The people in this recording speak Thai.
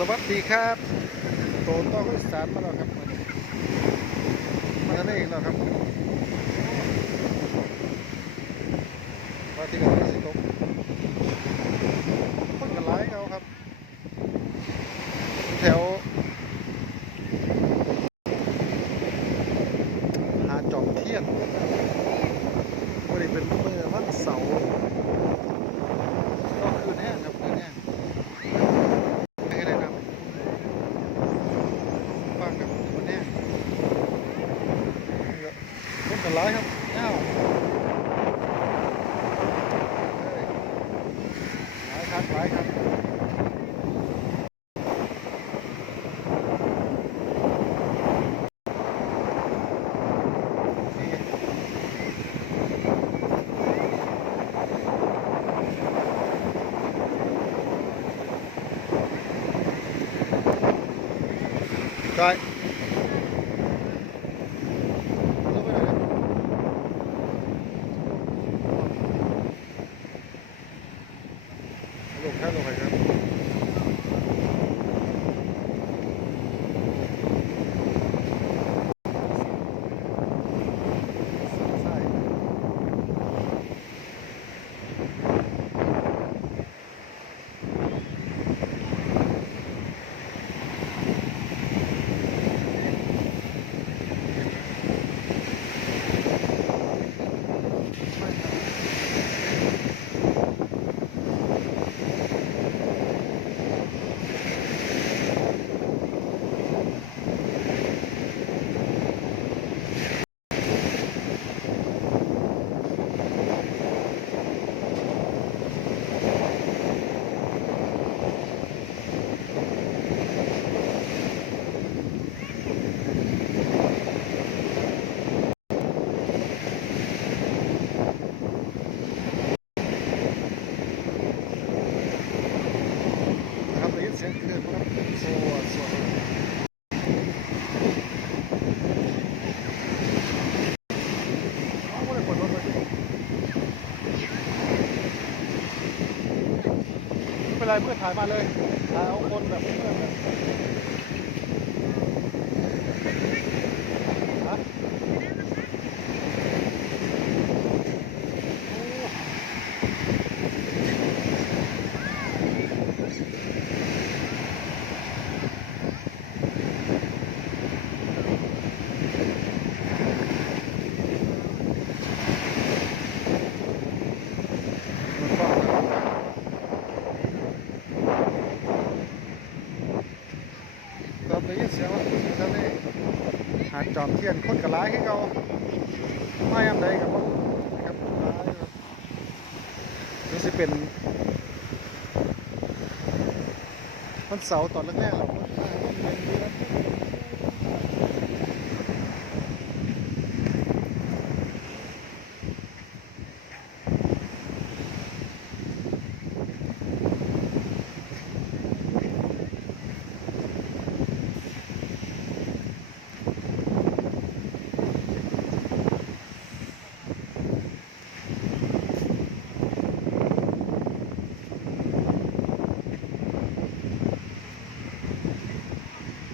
สวัสดีครับโตต้อข้าวสารมาแล้วครับมาทะเลอีกแล้วครับว่าที่กำลังสิตกคนกันหลายเขาครับแถวหาดจอมเทียนวันนี้เป็นมื้อวันเสาร์ก็คืนแห้งครับคืนแห้งให้ได้นำฟังครับคืนแห้งคนกันหลายครับเอ้าหลายครับหลายครับใช่ลงไปไหนลงแค่ลงไปครับใช่ครับได้ยินเสียงคลื่นครับโซ่โซ่ไม่ได้กดรถเลยไม่เป็นไรเพื่อนถ่ายมาเลยถ่ายเอาคนแบบเพื่อนแบบฮะมันฟังครับได้ยินเสียงว่าเสียงทะเลหาดจอมเทียนคนกับหลายให้เขาไม่ยามใดครับนะครับหลายครับนี่สิเป็นวันเสาร์ตอนแรกๆเราคนมาเย็นดีนะ